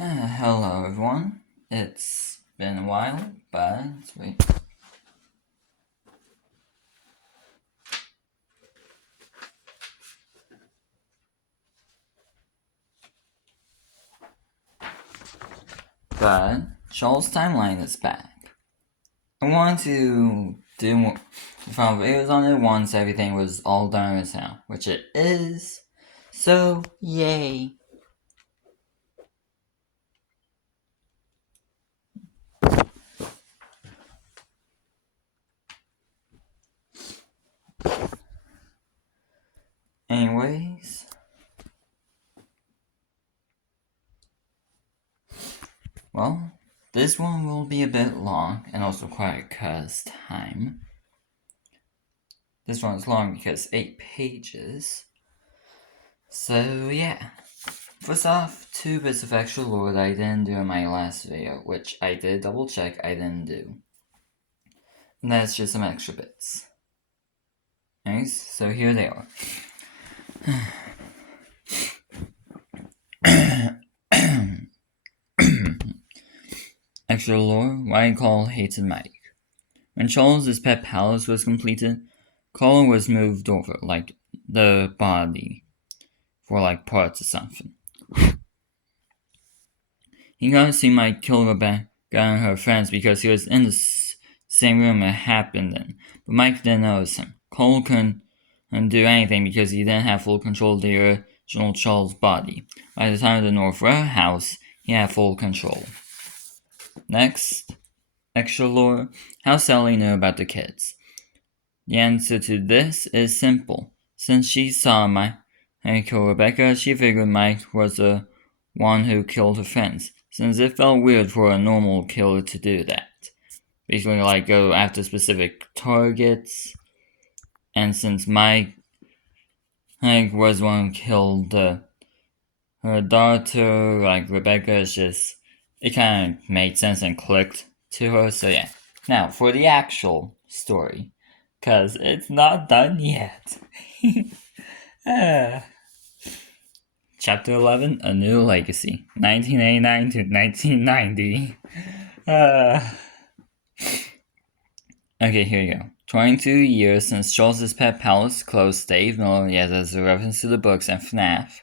Hello everyone. It's been a while, but wait. But Joel's timeline is back. I want to do found videos on it once everything was all done with now, which it is. So yay. Anyways. Well, this one will be a bit long and also quite cause time. This one's long because 8 pages. So yeah. First off, 2 bits of extra lore that I didn't do in my last video, which I did double check I didn't do. And that's just some extra bits. Nice, so here they are. Extra lore, why Cole hated Mike. When Charles' pet palace was completed, Cole was moved over, like the body, for like parts or something. He got to see Mike kill Rebecca and her friends because he was in the same room it happened in, but Mike didn't notice him. Cole couldn't do anything because he didn't have full control of the original Charles' body. By the time of the North House, he had full control. Next, extra lore, how Sally knew about the kids. The answer to this is simple. Since she saw Mike kill Rebecca, she figured Mike was the one who killed her friends, since it felt weird for a normal killer to do that. Basically, like, go after specific targets. And since Mike was the one who killed her daughter, like Rebecca, it kind of made sense and clicked to her, so yeah. Now, for the actual story, because it's not done yet. Chapter 11, A New Legacy, 1989 to 1990. Okay, here you go. 22 years since Charles' Pet Palace closed, Dave Miller, yes, as a reference to the books and FNAF,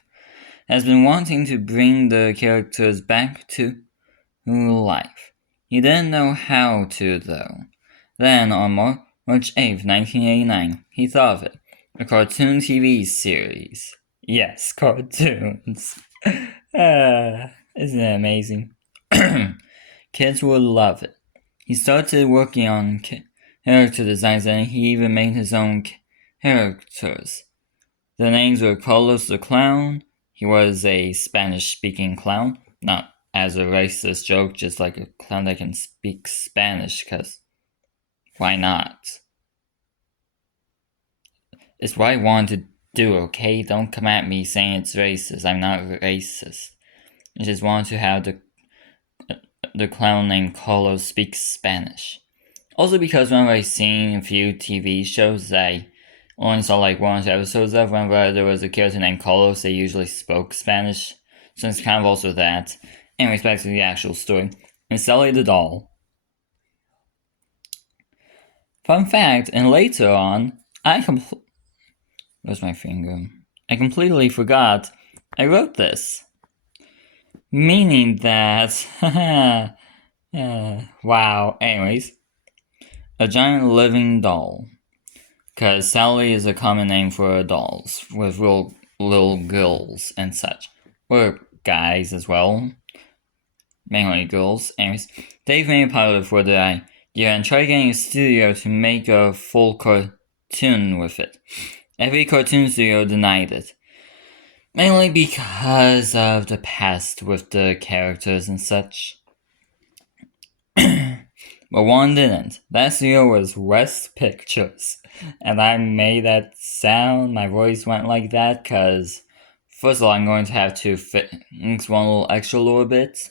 has been wanting to bring the characters back to life. He didn't know how to, though. Then, on March 8th, 1989, he thought of it. A cartoon TV series. Yes, cartoons. Isn't it amazing? Kids would love it. He started working on character designs and he even made his own characters. The names were Carlos the Clown. He was a Spanish-speaking clown, not as a racist joke, just like a clown that can speak Spanish, because why not? It's what I want to do, okay? Don't come at me saying it's racist. I'm not racist. I just want to have the clown named Carlos speak Spanish. Also because whenever I seen a few TV shows that I only saw like one or two episodes of, whenever there was a character named Carlos, they usually spoke Spanish. So it's kind of also that. Anyways, back to the actual story. And Sally the doll. Fun fact, and later on, where's my finger? I completely forgot I wrote this. Meaning that, wow, anyways. A giant living doll. Because Sally is a common name for dolls, with real little girls and such. Or guys as well. Mainly girls. Anyways, Dave made a pilot for the idea and tried getting a studio to make a full cartoon with it. Every cartoon studio denied it. Mainly because of the past with the characters and such. But one didn't. That studio was West Pictures. And I made that sound, my voice went like that, because first of all, I'm going to have to fix one little extra lore bit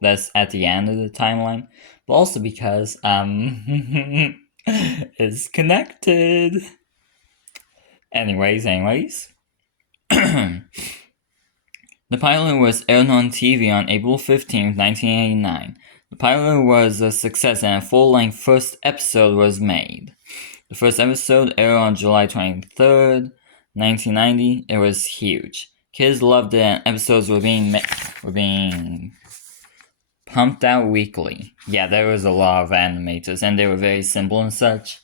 that's at the end of the timeline, but also because, it's connected. Anyways. The pilot was aired on TV on April 15, 1989. The pilot was a success and a full-length first episode was made. The first episode aired on July 23rd, 1990. It was huge. Kids loved it and episodes were being pumped out weekly. Yeah, there was a lot of animators and they were very simple and such.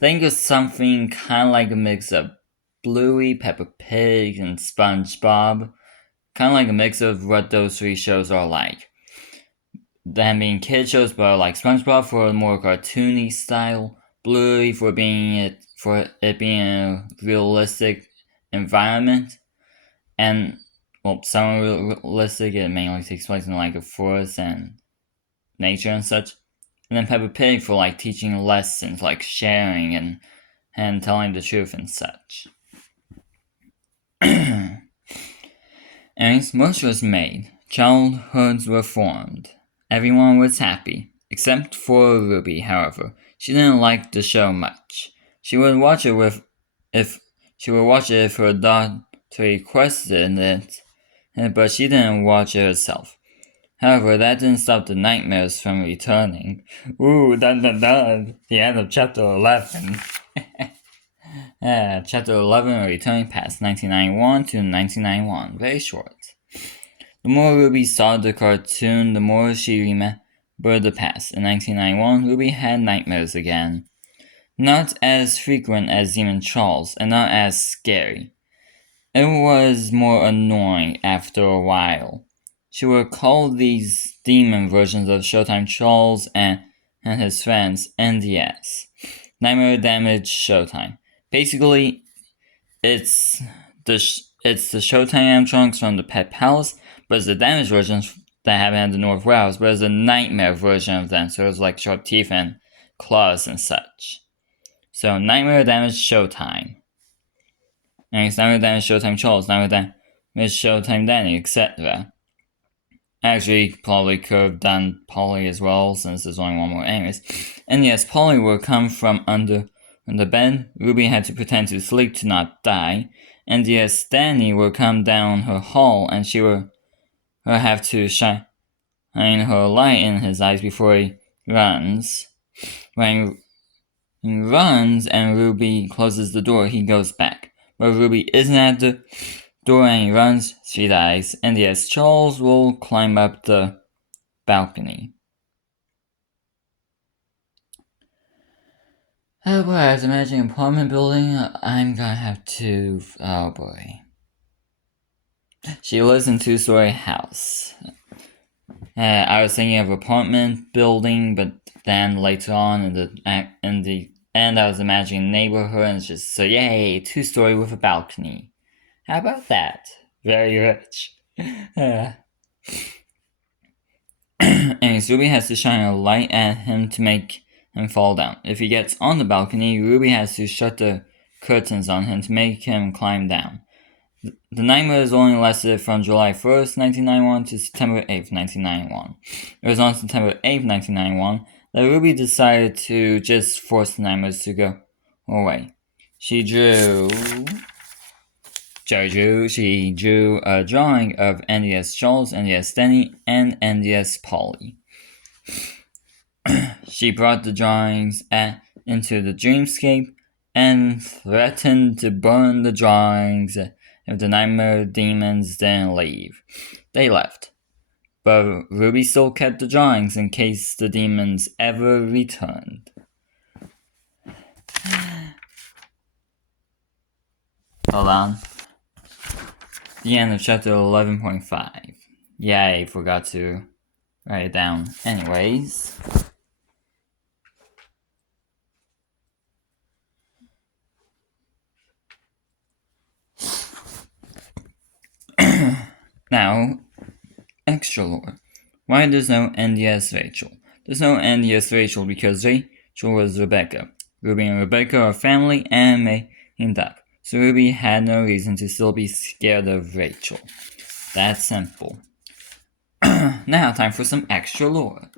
Think of something kind of like a mix of Bluey, Peppa Pig, and SpongeBob. Kind of like a mix of what those three shows are like. Them being kid shows, but like SpongeBob for a more cartoony style, Bluey for it being a realistic environment, and well, somewhat realistic. It mainly takes place in like a forest and nature and such. And then Peppa Pig for like teaching lessons, like sharing and telling the truth and such. Anyways, most was made. Childhoods were formed. Everyone was happy, except for Ruby, however. She didn't like the show much. She would watch it if her daughter requested it, but she didn't watch it herself. However, that didn't stop the nightmares from returning. Ooh, dun dun dun! The end of chapter 11. Chapter 11, returning past 1991 to 1991. Very short. The more Ruby saw the cartoon, the more she remembered the past. In 1991, Ruby had nightmares again. Not as frequent as Demon Charles, and not as scary. It was more annoying after a while. She would call these demon versions of Showtime Charles and his friends NDS. Nightmare Damage Showtime. Basically, it's the Showtime animatronics from the Pet Palace, but it's the damaged versions that happen at the North Warehouse, but it's a nightmare version of them, so it's like sharp teeth and claws and such. So, Nightmare Damage Showtime. And it's Nightmare Damage Showtime Charles, Nightmare Damage Showtime Danny, etc. Actually, probably could have done Polly as well, since there's only one more anyways. And yes, Polly will come from under the bed. Ruby had to pretend to sleep to not die. And yes, Danny will come down her hall, and she will have to shine her light in his eyes before he runs. When he runs and Ruby closes the door, he goes back. But Ruby isn't at the door and he runs, she dies. And yes, Charles will climb up the balcony. Oh boy, I was imagining an apartment building. I'm gonna have to. Oh boy. She lives in a 2-story house. I was thinking of apartment building, but then later on in the end, I was imagining neighborhood, and it's just so yay, 2-story with a balcony. How about that? Very rich. And Ruby has to shine a light at him to make him fall down. If he gets on the balcony, Ruby has to shut the curtains on him to make him climb down. The nightmares only lasted from July 1st, 1991 to September 8th, 1991. It was on September 8th, 1991 that Ruby decided to just force the nightmares to go away. She drew a drawing of NDS Charles, NDS Danny, and NDS Polly. She brought the drawings into the dreamscape and threatened to burn the drawings if the nightmare demons didn't leave. They left, but Ruby still kept the drawings in case the demons ever returned. Hold on. The end of chapter 11.5. Yeah, I forgot to write it down. Anyways. Now, extra lore. Why there's no NDS Rachel? There's no NDS Rachel because Rachel was Rebecca. Ruby and Rebecca are family and made up. So Ruby had no reason to still be scared of Rachel. That's simple. Now, time for some extra lore.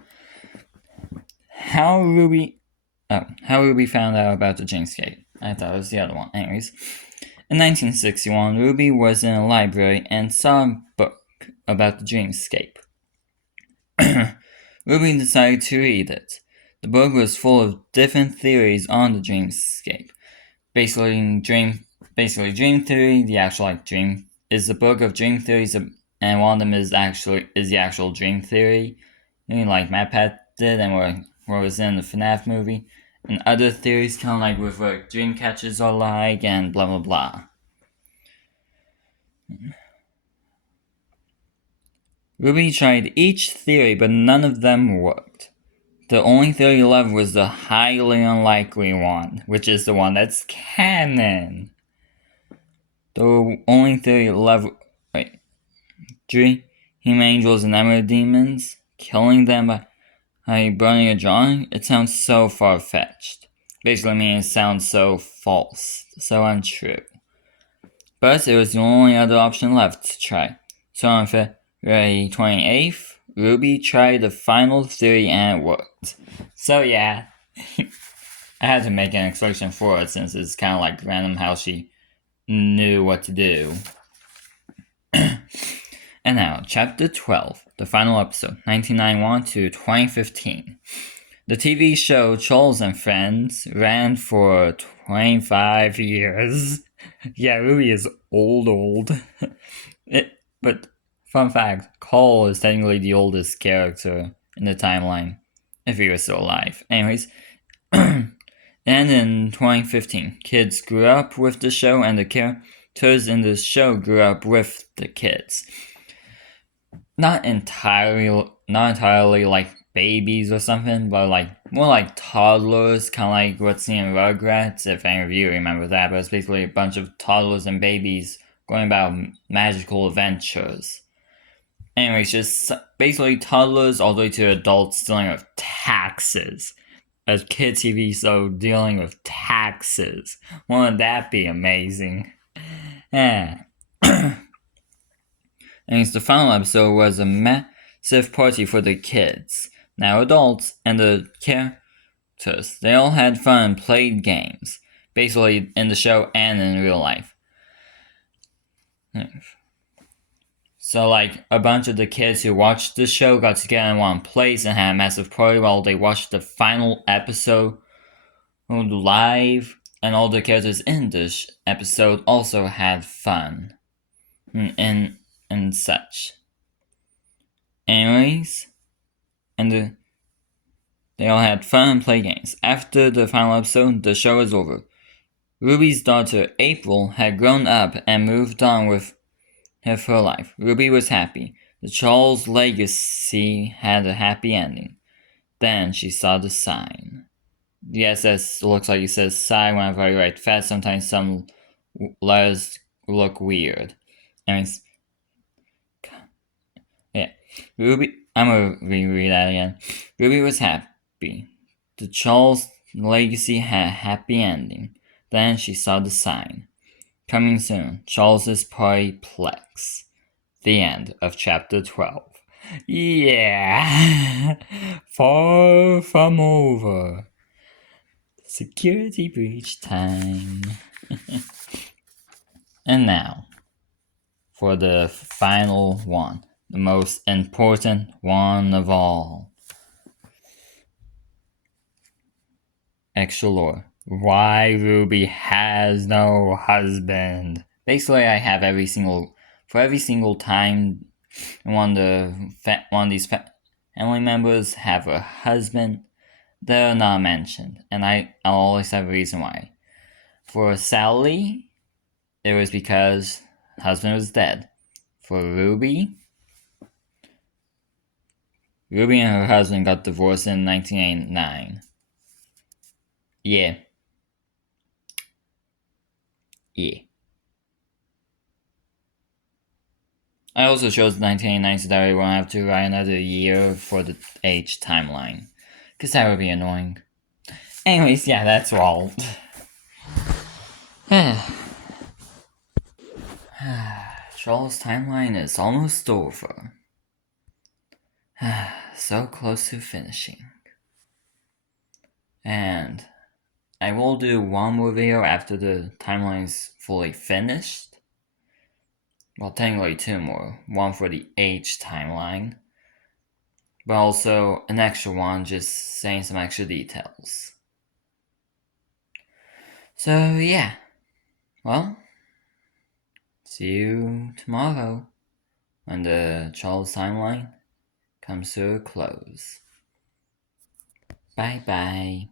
How Ruby found out about the Dreamscape. I thought it was the other one. Anyways, In 1961, Ruby was in a library and saw a book about the dreamscape. Ruby decided to read it. The book was full of different theories on the dreamscape. Basically, dream theory, the actual dream, is the book of dream theories, and one of them is the actual dream theory, like MatPat did, and what was in the FNAF movie, and other theories kind of like with what dream catchers are like, and blah blah blah. Ruby tried each theory, but none of them worked. The only theory left was the highly unlikely one, which is the one that's canon. The only theory left. Dream angels and emerald demons, killing them by burning a drawing. It sounds so far-fetched. Basically means it sounds so false, so untrue. But it was the only other option left to try. So on February 28th, Ruby tried the final theory and it worked. So yeah, I had to make an explanation for it since it's kind of like random how she knew what to do. And now, Chapter 12, the final episode, 1991 to 2015. The TV show Charles and Friends ran for 25 years. Yeah, Ruby is old. But fun fact, Cole is technically the oldest character in the timeline, if he was still alive. Anyways, and in 2015, kids grew up with the show, and the characters in the show grew up with the kids. Not entirely like babies or something, but like more like toddlers, kind of like what's seen in Rugrats, if any of you remember that. But it's basically a bunch of toddlers and babies going about magical adventures. Anyways, just basically toddlers all the way to adults dealing with taxes. As kid TV, so dealing with taxes. Wouldn't that be amazing? Yeah. And the final episode was a massive party for the kids, now adults, and the characters. They all had fun and played games, basically in the show and in real life. So like a bunch of the kids who watched the show got together in one place and had a massive party while they watched the final episode live, and all the characters in this episode also had fun. And such. Anyways, and they all had fun and play games. After the final episode, the show was over. Ruby's daughter, April, had grown up and moved on with her life. Ruby was happy. The Charles legacy had a happy ending. Then she saw the sign. The SS looks like it says sign whenever I write fast. Sometimes some letters look weird. Anyways, yeah. Ruby, I'm gonna reread that again. Ruby was happy. The Charles legacy had a happy ending. Then she saw the sign. Coming soon, Charles's Party Plex. The end of Chapter 12. Yeah! Far from over. Security breach time. And now, for the final one. The most important one of all. Extra lore. Why Ruby has no husband. Basically, I have every single time one of these family members have a husband, they're not mentioned, and I'll always have a reason why. For Sally, it was because husband was dead. For Ruby and her husband got divorced in 1989. Yeah. I also chose 1989 so that I won't have to write another year for the age timeline. Because that would be annoying. Anyways, yeah, that's all. Charles' timeline is almost over. So close to finishing. And I will do one more video after the timeline is fully finished. Well, technically two more. One for the age timeline, but also an extra one just saying some extra details. So yeah, well, see you tomorrow when the Charles timeline comes to a close. Bye bye.